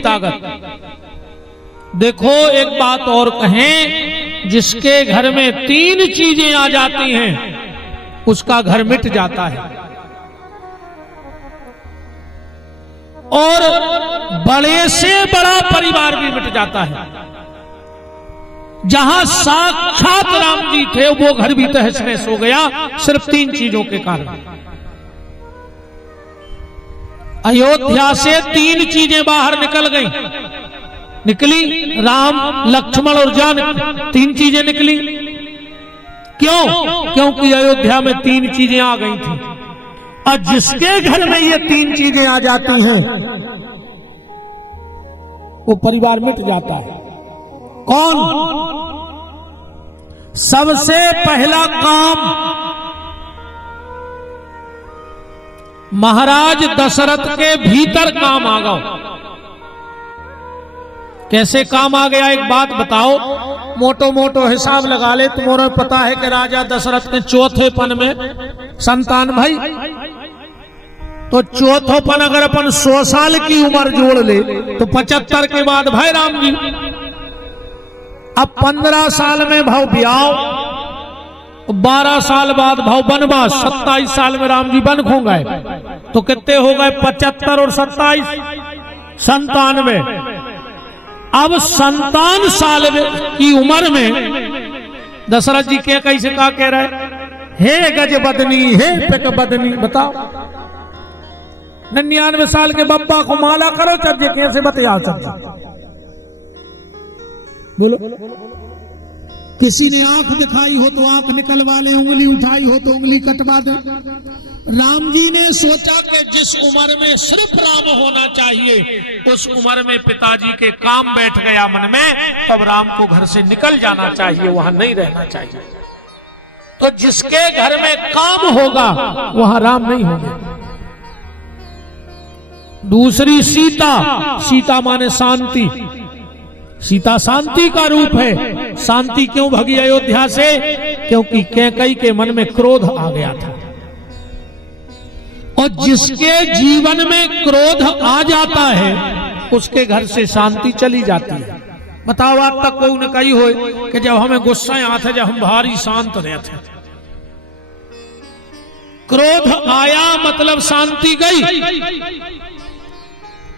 ताकत। देखो एक बात और कहें, जिसके घर में 3 चीजें आ जाती हैं उसका घर मिट जाता है, और बड़े से बड़ा परिवार भी मिट जाता है। जहां साक्षात राम जी थे वो घर भी तहस नहस हो गया, सिर्फ 3 चीजों के कारण। अयोध्या से 3 चीजें बाहर निकली, राम, लक्ष्मण और जानकी, 3 चीजें निकली। क्यों? क्योंकि अयोध्या में 3 चीजें आ गई थी, और जिसके घर में ये 3 चीजें आ जाती हैं वो परिवार मिट जाता है। कौन? सबसे पहला काम महाराज दशरथ के भीतर काम आ गया। कैसे काम आ गया? एक बात बताओ, मोटो मोटो हिसाब लगा ले। तुम्हारे पता है कि राजा दशरथ के चौथे पन में संतान भाई, तो चौथोपन अगर अपन 100 साल की उम्र जोड़ ले तो 75 के बाद भाई राम जी। अब 15 साल में भाव ब्याह, 12 साल बाद भाव बनवास, 27 साल में राम जी बन खो गए, तो कितने हो गए? 75 और 27 97। अब 57 साल की उम्र में दशरथ जी के कैसे का कह रहे? हे गज बदनी, हे पिक बदनी। बताओ, 99 साल के बब्बा को माला करो चर्चे, कैसे बताओ चर्चा? बोलो। किसी ने आंख दिखाई हो तो आंख निकलवा ले, उंगली उठाई हो तो उंगली कटवा दे। राम जी ने सोचा कि जिस उम्र में सिर्फ राम होना चाहिए उस उम्र में पिताजी के काम बैठ गया मन में, तब राम को घर से निकल जाना चाहिए, वहां नहीं रहना चाहिए। तो जिसके घर में काम होगा वहां राम नहीं होंगे। दूसरी सीता, सीता माने शांति। सीता शांति का रूप है। शांति क्यों भगी अयोध्या से? क्योंकि कैकेयी के मन में क्रोध आ गया था, और जिसके जीवन में क्रोध आ जाता है उसके घर से शांति चली जाती है। बताओ, आज तक कोई न कही हो कि जब हमें गुस्सा आता, जब हम भारी शांत रहते, क्रोध आया मतलब शांति गई।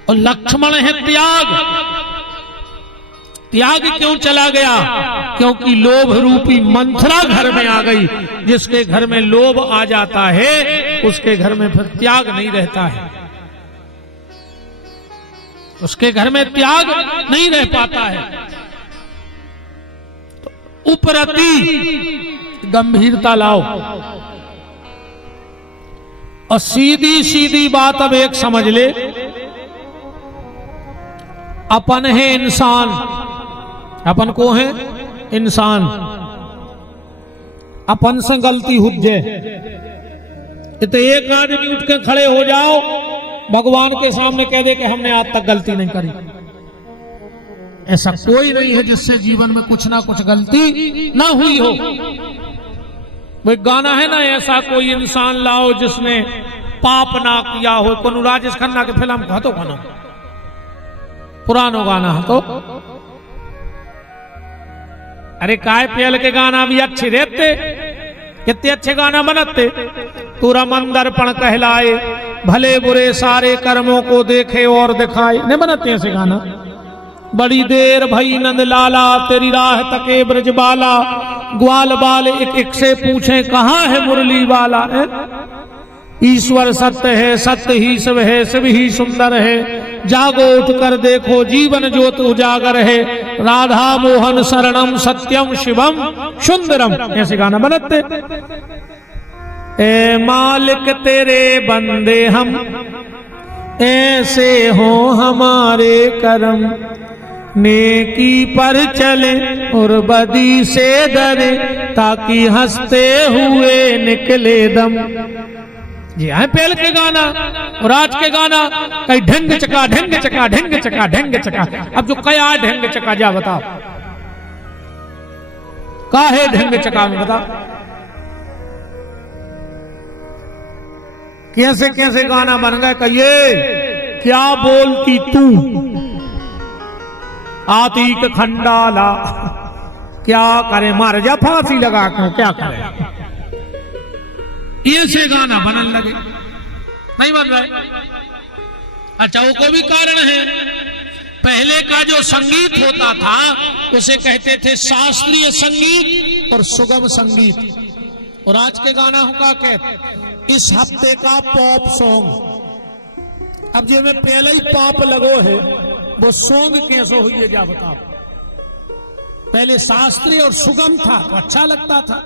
और लक्ष्मण है त्याग। त्याग क्यों चला गया? क्योंकि लोभ रूपी मंथरा घर में आ गई। जिसके घर में लोभ आ जाता है उसके घर में फिर त्याग नहीं रहता है, उसके घर में त्याग नहीं रह पाता है। तो उपरति गंभीरता लाओ, और सीधी सीधी बात अब एक समझ ले, अपन है इंसान। अपन को है इंसान, अपन से गलती हो जाए तो एक आदमी उठ के खड़े हो जाओ, भगवान के सामने कह दे कि हमने आज तक गलती नहीं करी। ऐसा कोई नहीं है जिससे जीवन में कुछ ना कुछ गलती ना हुई हो। वो गाना है ना, ऐसा कोई इंसान लाओ जिसने पाप ना किया हो। कौन? राजेश खन्ना के फिल्म को तो कौन? पुरानो गाना है तो। अरे काय पेल के गाना भी अच्छे रहते, कितने अच्छे गाना बनते। तुरा मंदरपण कहलाए, भले बुरे सारे कर्मों को देखे और दिखाए, नहीं बनते ऐसे गाना। बड़ी देर भई नंद लाला, तेरी राह तके ब्रजबाला, ग्वाल बाल एक एक से पूछे कहाँ है मुरली वाला। ईश्वर सत्य है, सत्य ही शिव है, शिव ही सुंदर है। जागो उठकर देखो, जीवन ज्योत उजागर है। राधा मोहन शरणम सत्यम शिवम सुंदरम, ऐसे गाना बनते। ए मालिक तेरे बंदे हम, ऐसे हो हमारे कर्म। नेकी पर चले और बदी से डरे, ताकि हंसते हुए निकले दम। ये है पहले के गाना। और आज के गाना कहीं ढंग चका ढंग चका ढंग चका ढंग चका। अब जो क्या ढंग चका, जा बताओ का है ढंग चका में? बताओ कैसे कैसे गाना बन गए। कहिए क्या बोलती तू, आतिक खंडाला, क्या करे, मार जा फांसी लगा क्यों, क्या करे। ये से गाना बनने लगे, नहीं बन रहे। अच्छा, वो को भी कारण है, पहले का जो संगीत होता था उसे कहते थे शास्त्रीय संगीत और सुगम संगीत, और आज के गाना का कहते इस हफ्ते का पॉप सॉन्ग। अब जो में पहले ही पाप लगो है, वो सॉन्ग कैसे हुई है जा बताओ। पहले शास्त्रीय और सुगम था तो अच्छा लगता था,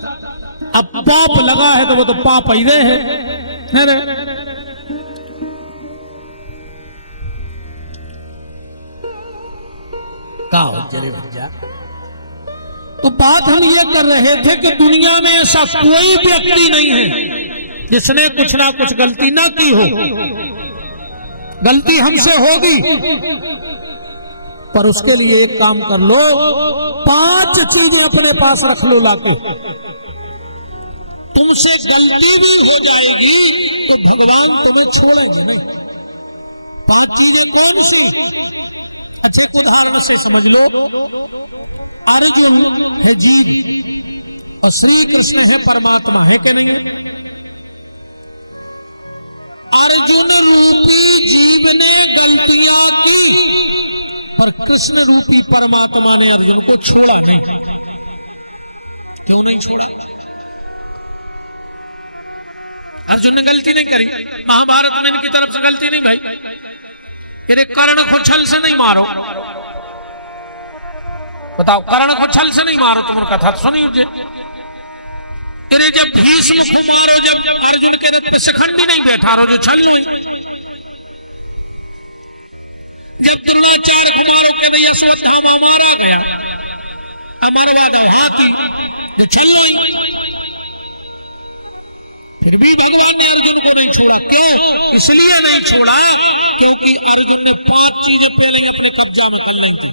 अब पाप लगा है तो वो तो पाप ही रहे है रे। भैया, तो बात हम ये कर रहे थे कि दुनिया में ऐसा कोई व्यक्ति नहीं है जिसने कुछ ना कुछ गलती ना की हो। गलती हमसे होगी, पर उसके लिए एक काम कर लो, 5 चीजें अपने पास रख लो लाके। तुमसे गलती भी हो जाएगी तो भगवान तुम्हें छोड़ेंगे नहीं। 5 चीजें कौन सी? अच्छे एक उदाहरण से समझ लो। अर्जुन है जीव और श्री कृष्ण है परमात्मा, है कि नहीं है? अर्जुन रूपी जीव ने गलतियां की, पर कृष्ण रूपी परमात्मा ने अर्जुन को छोड़ा नहीं। क्यों नहीं छोड़ा? अर्जुन ने गलती नहीं करी, महाभारत में इनकी तरफ से गलती नहीं भाई। अरे कर्ण को छल से नहीं मारो, बताओ, कर्ण को छल से नहीं मारो, तुम कथा तो सुनी मुझे। अरे जब भीष्म को मारो, जब अर्जुन के रथ पे शिखंडी नहीं बैठा रो, जो छल लो। जब द्रोणाचार्य को मारो के दैया अश्वत्थामा मारा गया, अमरवा दो हाथी, जो छल लो। फिर भी भगवान ने अर्जुन को नहीं छोड़ा। क्यों? इसलिए नहीं छोड़ा क्योंकि अर्जुन ने 5 चीजें पहले ही अपने कब्जा में कर ली थी,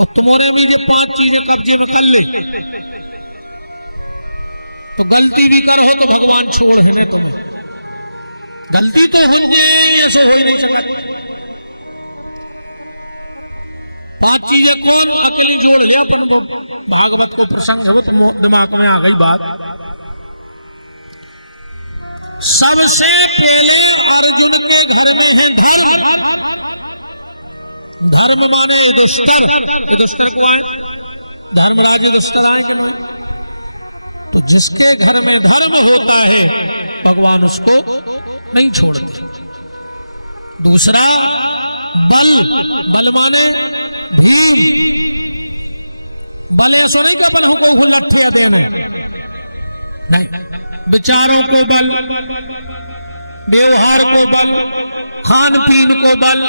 और तुम्हारे भी ये 5 चीजें कब्जे में कर ले तो गलती भी करो तो भगवान छोड़ है ने तुम्हें। गलती तो हो जाए, ऐसा हो ही नहीं सका। 5 चीजें कौन अकेली जोड़ लिया अपन, भागवत को प्रसंग है वो तो दिमाग में आ गई बात। सबसे पहले अर्जुन के घर में है धर्म। धर्म माने युधिष्ठिर, युधिष्ठिर को आए, धर्मराज युधिष्ठिर आए कि नहीं? तो जिसके घर में धर्म होता है भगवान उसको नहीं छोड़ते। दूसरा बल, बल माने भीम। बल ऐसा नहीं कि अपन हमको लट्ठे देने, नहीं, विचारों को बल, व्यवहार को बल, खान पीन को बल।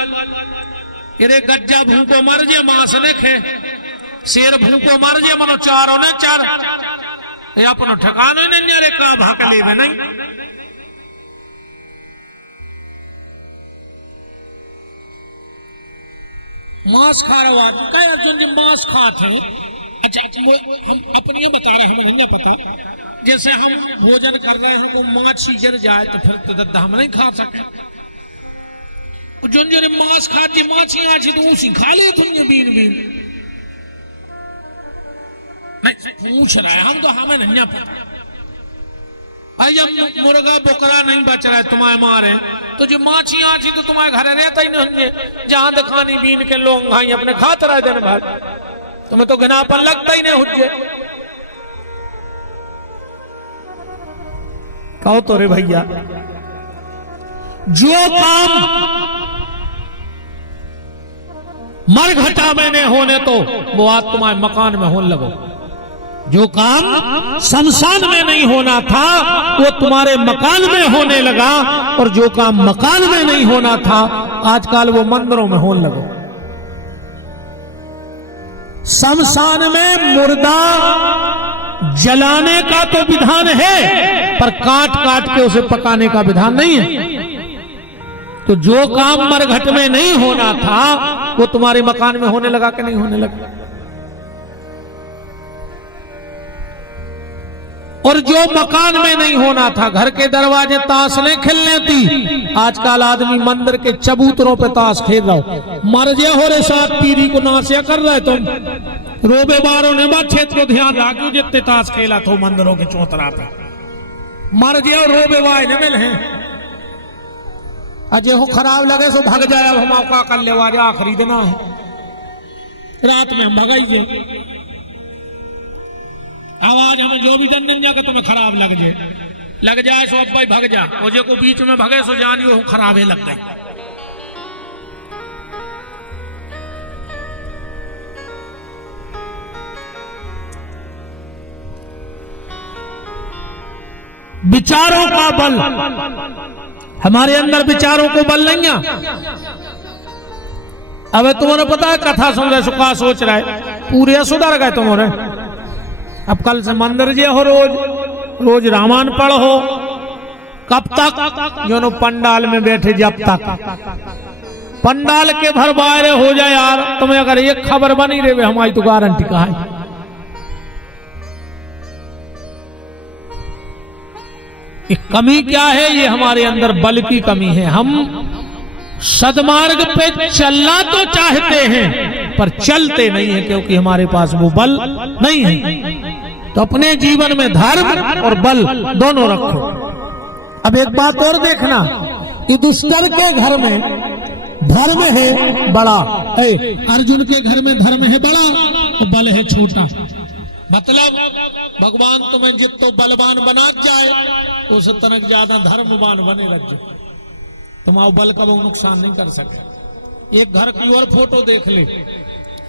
अरे गज्जा भूखो मर जे मांस ने खे, शेर भूखो मर जे मनो चारों ने चार, ये अपनो ठिकानो नहीं रे का भाकली में नहीं। मांस खा रहा आदमी का, अर्जुन जी मांस खाते हैं। अच्छा, हम अपनी बता रहे हैं, हमें नहीं पता। जैसे हम भोजन कर रहे हैं, हमको माछी गिर जाए तो फिर तो दद्दा हम नहीं खा सके। जो जो मांस खा जी, माछी आछी तो उसी खा ले तुम बीन बीन। नहीं पूछ रहे हैं हम, तो हमें नहीं पता भाई। जब मुर्गा बकरा नहीं बच रहा है तुम्हारे मारे, तो जो माछी आछी तो तुम्हारे घर रहता ही नहीं है। जहां दिखानी बीन के लोग भाई अपने खाते रहे दिन भर, तुम्हें तो घिनापन लगता ही नहीं। हुज्जे कहो तो रे भैया, जो काम मरघटा में नहीं होने तो वो आज तुम्हारे मकान में होने लगो। जो काम शमशान में नहीं होना था वो तुम्हारे मकान में होने लगा, और जो काम मकान में नहीं होना था आजकल वो मंदिरों में होने लगो। शमशान में मुर्दा जलाने का तो विधान है, पर काट काट के उसे पकाने का विधान नहीं है। तो जो काम मरघट में नहीं होना था वो तुम्हारे मकान में होने लगा कि नहीं होने लगा? और जो मकान में नहीं होना था, घर के दरवाजे ताश नहीं खेलने थी, आजकल आदमी मंदिर के चबूतरों पे ताश खेल रहा हो। मर जे हो रे साथ पीरी को नासिया कर रहे तुम रोबे बारों ने बात क्षेत्र को ध्यान रखो जितने ताश खेला तो मंदिरों के चौतरा पे मर जे और रोबे वाय न मिल है। अजय हो खराब लगे सो भाग जाए, अब हम का कर ले जा खरीदना है, रात में हम भगाई जे आवाज हमें जो भी डन जाकर तुम्हें खराब लग जाए सो अब भाई भाग जा, ओजे को बीच में भगे सो जानियो हूं खराब है लग गई। विचारों का बल, हमारे अंदर विचारों को बल नहीं है। अब तुम्हारे पता है कथा सुन रहे सुखा सोच रहा है पूरे सुधर गए तुम्हारे। अब कल से मंदिर जे हो रोज रामायण पढ़ो, कब तक जो पंडाल में बैठे जब तक पंडाल के भर बाहर हो जाए यार, तुम्हें अगर एक खबर बनी रहे हमारी तो गारंटी कहा है। कमी क्या है, ये हमारे अंदर बल की कमी है। हम सदमार्ग पे चलना तो चाहते हैं पर चलते नहीं है क्योंकि हमारे पास वो बल नहीं है। तो अपने जीवन में धर्म और बल दोनों रखो। अब एक बात और देखना, युधिष्ठिर के घर में धर्म है बड़ा, अर्जुन के घर में धर्म है बड़ा और बल है छोटा। मतलब भगवान तुम्हें जितो बलवान बना जाए उसे तनक ज्यादा धर्मवान बने रज, तुम्हारा बल का वो नुकसान नहीं कर सके। एक घर की और फोटो देख ले,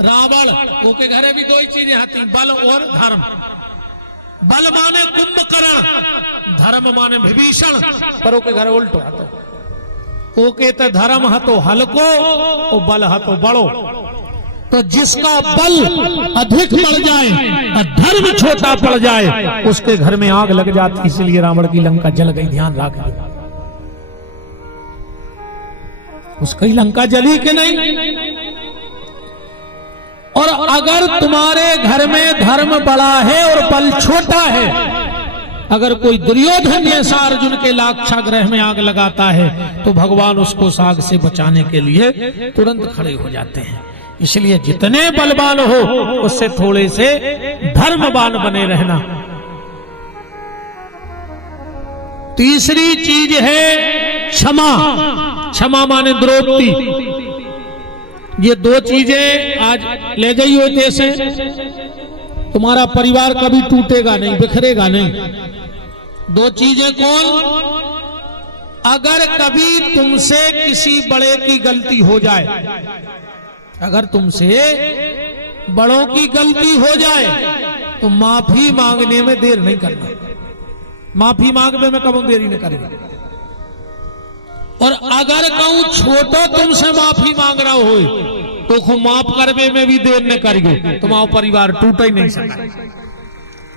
रावण वो के घरे भी दो ही चीजें आती, बल और धर्म। बल माने कुंभकर्ण, धर्म माने विभीषण, पर ओके घरे उल्टो हतो। ओके तो धर्म हतो हल्को और बल हतो बड़ो। तो जिसका बल अधिक बढ़ जाए और धर्म छोटा पड़ जाए उसके घर में आग लग जाती। इसलिए रावण की लंका जल गई, ध्यान रख दो। उसकी लंका जली कि नहीं। और अगर तुम्हारे घर में धर्म बड़ा है और बल छोटा है, अगर कोई दुर्योधन जैसा अर्जुन के लाक्षागृह में आग लगाता है तो भगवान उसको आग से बचाने के लिए तुरंत खड़े हो जाते हैं। इसलिए जितने बलवान हो उससे थोड़े से धर्मवान बने रहना। तीसरी चीज है क्षमा। क्षमा माने द्रौपदी। ये दो चीजें आज ले जाइए जैसे तुम्हारा परिवार कभी टूटेगा नहीं, बिखरेगा नहीं। दो चीजें कौन? अगर कभी तुमसे किसी बड़े की गलती हो जाए, अगर तुमसे बड़ों की गलती हो जाए तो माफी मांगने में देर नहीं करना। माफी मांगने में कभी देरी नहीं करनी। और अगर कहूं छोटो तुमसे माफी मांग रहा हो तो खो माफ करने में भी देर न करियो, तुम्हारा परिवार टूट ही नहीं सका।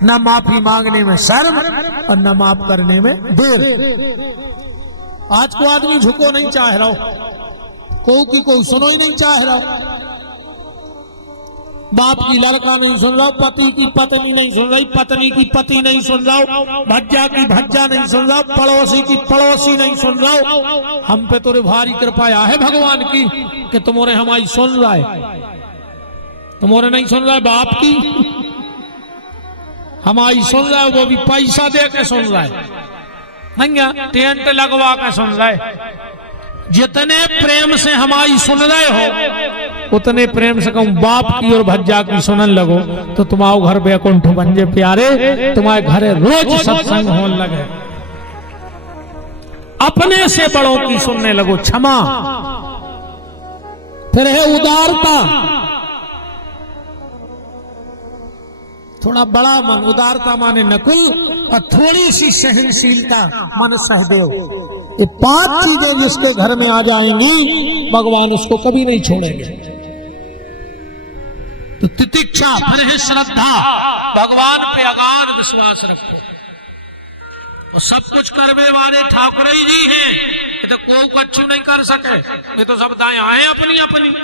न माफी मांगने में शर्म और न माफ करने में देर। आज को आदमी झुको नहीं चाह रहा, कोई सुनो ही नहीं चाह रहा। बाप की लड़का नहीं सुन रहा, पति की पत्नी नहीं सुन रही, पत्नी की पति नहीं सुन रहा, भज्जा की भज्जा नहीं सुन रहा, पड़ोसी की पड़ोसी नहीं सुन रहा। हम पे तो भारी कृपा है भगवान की कि तुम्हारे हमारी सुन रहा है, तुम्हारे नहीं सुन रहा है। बाप की हमारी सुन रहा है, वो भी पैसा दे के सुन रहा है, नहीं टेंट लगवा के सुन रहा है। जितने प्रेम से हमारी सुन रहे हो उतने प्रेम से कहूं बाप की और भज्जा की सुनन लगो तो तुम्हारे घर बैकुंठ बन जे प्यारे, तुम्हारे घरे रोज सत्संग होने लगे। अपने से बड़ों की सुनने लगो। क्षमा। फिर है उदारता। थोड़ा बड़ा मन, उदारता माने नकुल, और थोड़ी सी सहनशीलता माने सहदेव। ये 5 चीजें जिसके घर में आ जाएंगी भगवान उसको कभी नहीं छोड़ेंगे। तो तितिक्षा, फिर है श्रद्धा। भगवान पे अगाध विश्वास रखो। और सब कुछ करवे वाले ठाकुर जी हैं, ये तो कोई कच्छु नहीं कर सके। ये तो सब दाएं हैं अपनी अपनी।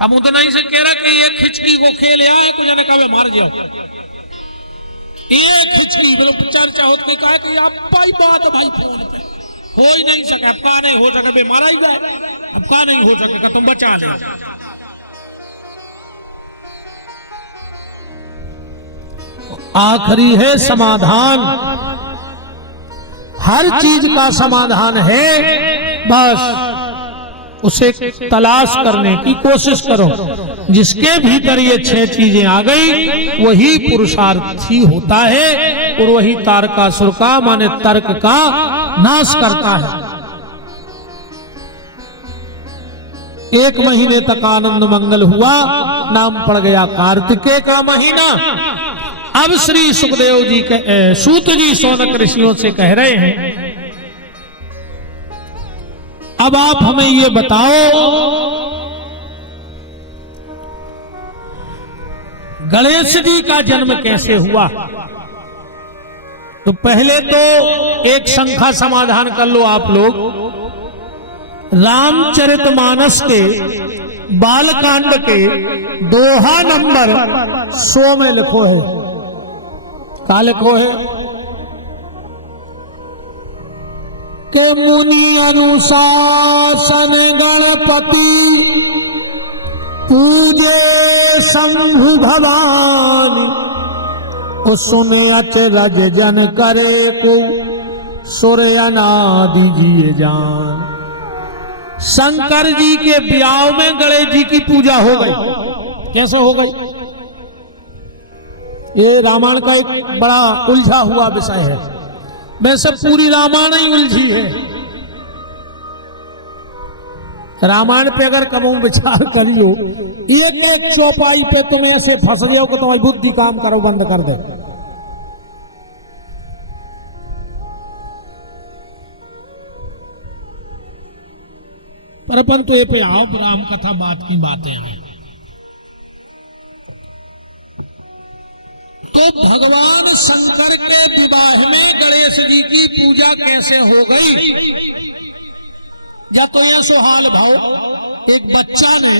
हम उतना ही से कह रहा कि ये खिचड़ी को खेल आए कुछ न कहे मार जाओ। एक हिचकी बिल्कुल चर्चा होती कहीं कहा कि आप पाई बात भाई फोन पे हो ही नहीं सके, अब का नहीं हो सके, बे मारा ही गए, अब का नहीं हो सकेगा, तुम बचा ले। आखिरी है समाधान, हर चीज का समाधान है, बस उसे तलाश करने की कोशिश करो। जिसके भीतर ये 6 चीजें आ गई वही पुरुषार्थी होता है और वही तारकासुर का माने तर्क का नाश करता है। 1 महीने तक आनंद मंगल हुआ, नाम पड़ गया कार्तिकेय का महीना। अब श्री सुखदेव जी सूत जी शौनक ऋषियों से कह रहे हैं, अब आप हमें ये बताओ गणेश जी का जन्म कैसे हुआ। तो पहले तो एक शंका समाधान कर लो आप लोग। रामचरितमानस के बालकांड के दोहा नंबर 100 में लिखो है, का लिखो है के मुनि अनुशासन गणपति पूजे शंभु भवानी, सुने अचरज जन करे को सूर्यनादि जिए जान। शंकर जी के ब्याह में गणेश जी की पूजा हो गई। कैसे हो गई? ये रामायण का एक बड़ा उलझा हुआ विषय है। वैसे पूरी रामायण ही उलझी है। रामायण पे अगर कम विचार करियो, एक एक चौपाई पे तुम ऐसे फंस जाओ कि तुम्हारी बुद्धि काम करो बंद कर दे। पर अपन तो ये पे आओ, राम कथा बात की बातें आए। तो भगवान शंकर के विवाह में गणेश जी की पूजा कैसे हो गई? या तो ये सुहाल भाव, एक बच्चा ने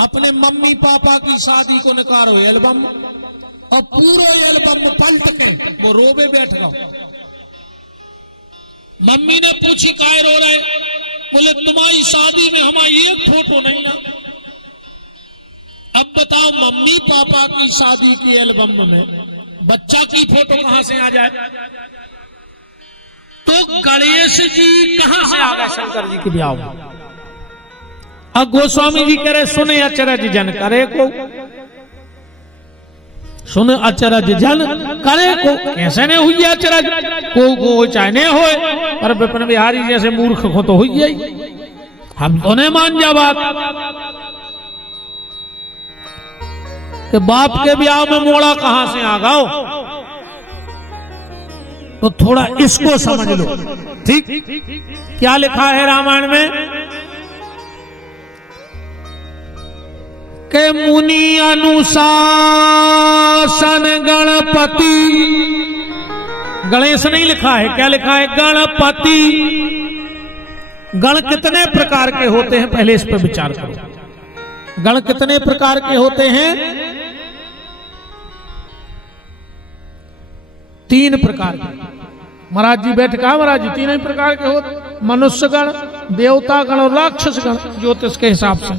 अपने मम्मी पापा की शादी को निकारो एल्बम, और पूरा एल्बम पलट के वो रोबे बैठ गया। मम्मी ने पूछी काय रो रहे? बोले तुम्हारी शादी में हमारी एक फोटो नहीं ना। अब बताओ, मम्मी पापा की शादी की एल्बम में बच्चा की फोटो कहां से आ जाए? तो गणेश जी कहां से आ गए शंकर जी के ब्याह में? अब गोस्वामी जी कह रहे सुने अचरज जन करे को, सुन अचरज जन करे को। कैसे ने हुई अचरज को चाहने हो, पर विपिन बिहारी जैसे मूर्ख को तो हुई है, हम तो नहीं मान जा बात कि बाप के ब्याह में मोड़ा कहां से आ गाओ। तो थोड़ा इसको समझ लो। ठीक, क्या लिखा है रामायण में के मुनि अनुशासन गणपति। गणेश नहीं लिखा है, क्या लिखा है? गणपति। गण कितने प्रकार के होते हैं? पहले इस पर विचार करो। गण कितने प्रकार के होते हैं? 3 प्रकार के। महाराज जी बैठ कहा, महाराज जी 3 ही प्रकार के होते, मनुष्य गण, देवता गण और राक्षस गण। ज्योतिष के हिसाब से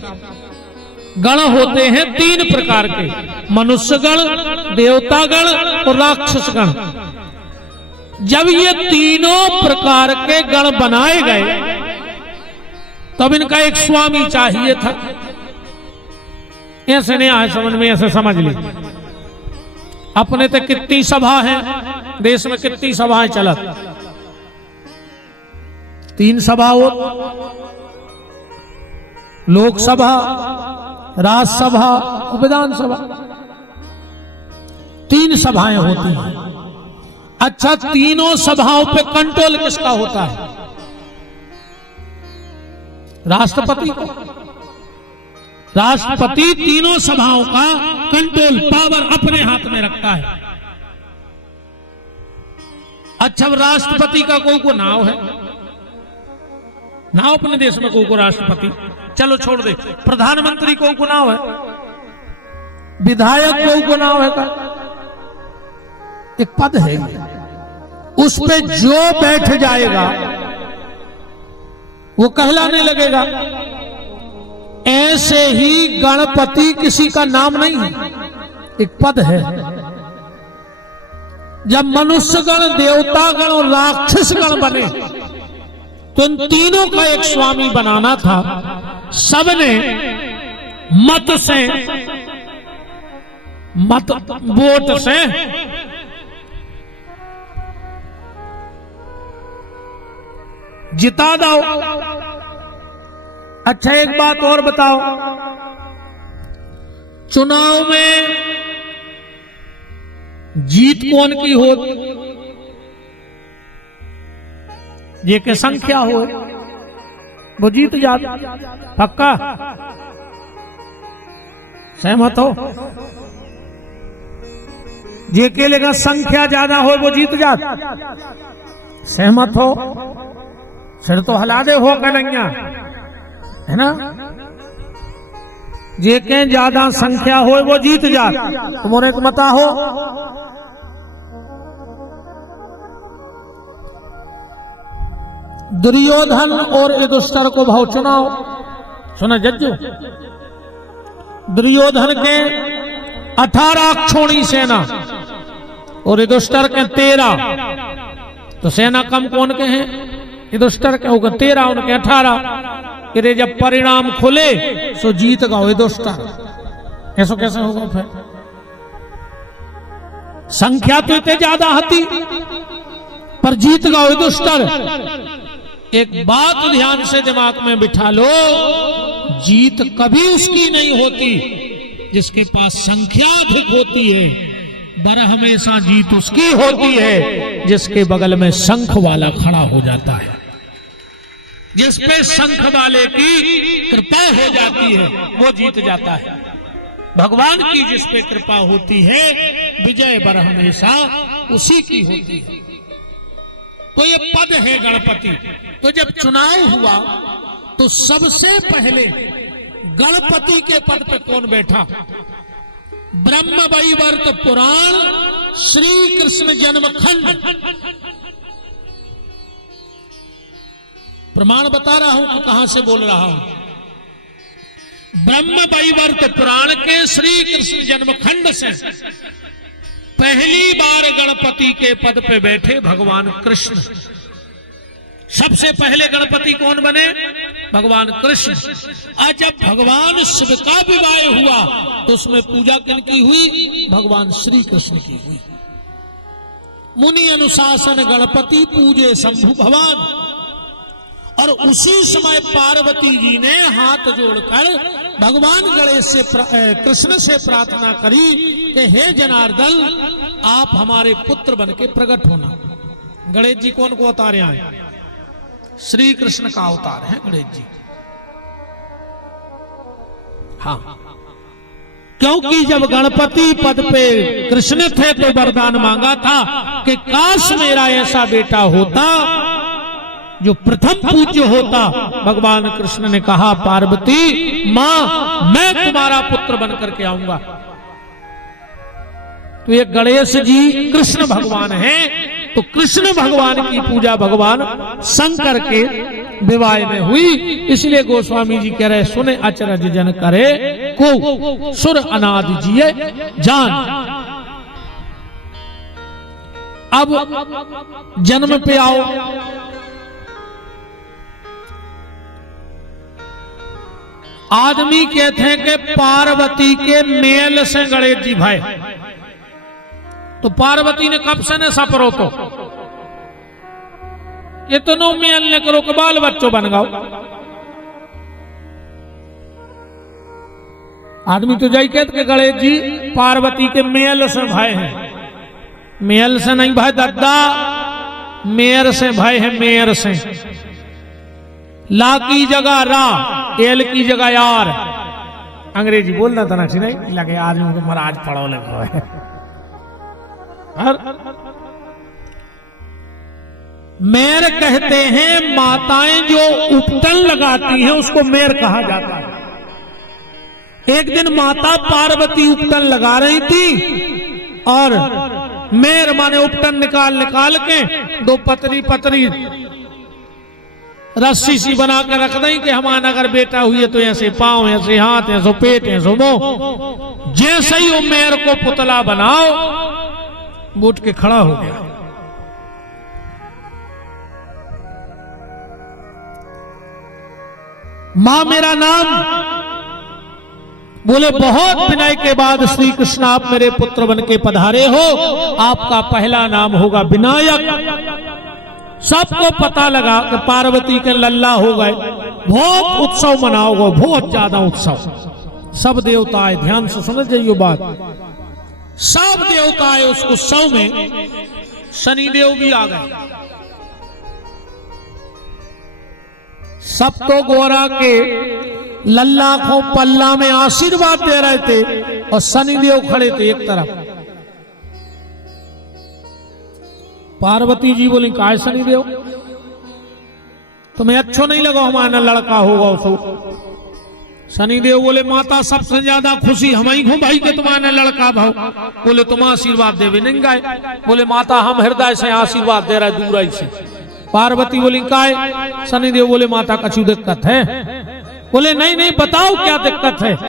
गण होते हैं 3 प्रकार के, मनुष्य गण, देवता गण और राक्षस गण। जब ये तीनों प्रकार के गण बनाए गए तब इनका एक स्वामी चाहिए था। ऐसे नहीं आए समझ में, ऐसे समझ ली। अपने तो कितनी सभा है देश में, कितनी सभाएं चलत? 3 सभा हो, लोकसभा, राज्यसभा और विधानसभा। 3 सभाएं होती हैं। अच्छा, तीनों सभाओं पे कंट्रोल किसका होता है? राष्ट्रपति को। राष्ट्रपति तीनों सभाओं का कंट्रोल पावर अपने हाथ में रखता है। अच्छा, राष्ट्रपति का को नाव है? नाव अपने देश में को राष्ट्रपति, चलो छोड़ दे। प्रधानमंत्री को नाव है? विधायक को नाव है का? एक पद है, उस पे जो बैठ जाएगा वो कहलाने लगेगा। ऐसे ही गणपति किसी का नाम नहीं है, एक पद है। जब मनुष्यगण, देवतागण और राक्षसगण बने तो इन तीनों का एक स्वामी बनाना था। सबने मत वोट से जिता दो। अच्छा एक बात और बताओ, चुनाव में जीत कौन की हो? ये के संख्या हो वो जीत जात, पक्का सहमत हो? जे के लेगा संख्या ज्यादा हो वो जीत जात, सहमत हो? सिर तो हिला दे हो कन्हैया, है ना? जे के ज्यादा संख्या हो वो जीत जात, तुम्हारे को मता हो। दुर्योधन और युधिष्ठिर को भाव चुनाव, सुना जज्जू? दुर्योधन के 18 अक्षौणी सेना और युधिष्ठिर के 13, तो सेना कम कौन के हैं? युधिष्ठिर के होगा 13, उनके 18। कि जब परिणाम खुले सो जीत गए युधिष्ठिर। ऐसा कैसे होगा फिर? संख्या तो इतने ज्यादा हती पर जीत गए युधिष्ठिर। एक बात ध्यान से दिमाग में बिठा लो, जीत कभी उसकी नहीं होती जिसके पास संख्या अधिक होती है, बर हमेशा जीत उसकी होती है जिसके बगल में शंख वाला खड़ा हो जाता है। जिस पे शंख वाले की कृपा हो जाती है वो जीत जाता है। भगवान की जिस पे कृपा होती है विजय बर हमेशा उसी की होती है। तो ये पद है गणपति। तो जब चुनाव हुआ तो सबसे पहले गणपति के पद पे कौन बैठा? ब्रह्म वैवर्त पुराण श्री कृष्ण जन्मखंड। प्रमाण बता रहा हूं कि कहां से बोल रहा हूं। ब्रह्म वैवर्त पुराण के श्री कृष्ण जन्मखंड से पहली बार गणपति के पद पे बैठे भगवान कृष्ण। सबसे पहले गणपति कौन बने? भगवान कृष्ण। और जब भगवान शिव का विवाह हुआ तो उसमें पूजा किनकी हुई? भगवान श्री कृष्ण की हुई। मुनि अनुशासन गणपति पूजे शंभु भगवान। और उसी समय पार्वती जी ने हाथ जोड़कर भगवान गणेश से कृष्ण से प्रार्थना करी कि हे जनार्दन आप हमारे पुत्र बन के प्रकट होना। गणेश जी कौन को अवतार हैं? श्री कृष्ण का अवतार है गणेश जी। हाँ, क्योंकि जब गणपति पद पे कृष्ण थे तो वरदान मांगा था कि काश मेरा ऐसा बेटा होता जो प्रथम पूज्य होता। भगवान कृष्ण ने कहा पार्वती मां मैं तुम्हारा पुत्र बनकर के आऊंगा। तो ये गणेश जी कृष्ण भगवान हैं। तो कृष्ण भगवान की पूजा भगवान शंकर के विवाह में हुई। इसलिए गोस्वामी जी कह रहे सुने अचरज जन करे को सुर अनादि जिये जान। अब जन्म पे आओ। आदमी कहते हैं कि पार्वती के मेल से गणेश जी भाई। तो पार्वती ने कब से ने सपरो तो इतनो मेल ने करो कि बाल बच्चों बन गाओ। आदमी तो जाई कहते कि गणेश जी पार्वती के मेल से भाई हैं। मेल से नहीं भाई दादा, मेयर से भाई है। मेयर से ला की जगह रा, एल की जगह यार। अंग्रेजी बोलना था ना नहीं लगे आदमी को महाराज पढ़ो लिखो है। मेयर कहते हैं माताएं जो उपटन लगाती हैं उसको मेयर कहा जाता है। एक दिन माता पार्वती उपटन लगा रही थी और मेर माने उपटन निकाल निकाल के दो पतली पतली रस्सी सी बना कर रख दें कि हमारा अगर बेटा हुई है तो ऐसे पांव, ऐसे हाथ, ऐसे पेट, ऐसे मुंह। जैसे ही वो मेर को पुतला बनाओ, उठ के खड़ा हो गया। मां मेरा नाम, बोले बहुत विनय के बाद श्री कृष्ण आप मेरे पुत्र बन के पधारे हो, आपका पहला नाम होगा विनायक। सबको पता लगा कि पार्वती के लल्ला हो गए, बहुत उत्सव मनाओगे, बहुत ज्यादा उत्सव। सब देवता आए, ध्यान से समझ जाइए बात, सब देवता आए उस उत्सव में। शनिदेव भी आ गए। सब तो गोरा के लल्ला को पल्ला में आशीर्वाद दे रहे थे और शनिदेव खड़े थे एक तरफ। पार्वती जी बोली काय शनिदेव, तुम्हें अच्छो नहीं लगा हमारा लड़का होगा उसको। शनिदेव बोले माता सबसे ज्यादा खुशी हम ही घूम भाई के तुम्हारा लड़का भाव। बोले तुम आशीर्वाद देवे नहीं गए। बोले माता हम हृदय से आशीर्वाद दे रहे दूर से। पार्वती बोली काय। शनिदेव बोले माता कछु दिक्कत है। बोले नहीं नहीं बताओ क्या दिक्कत है।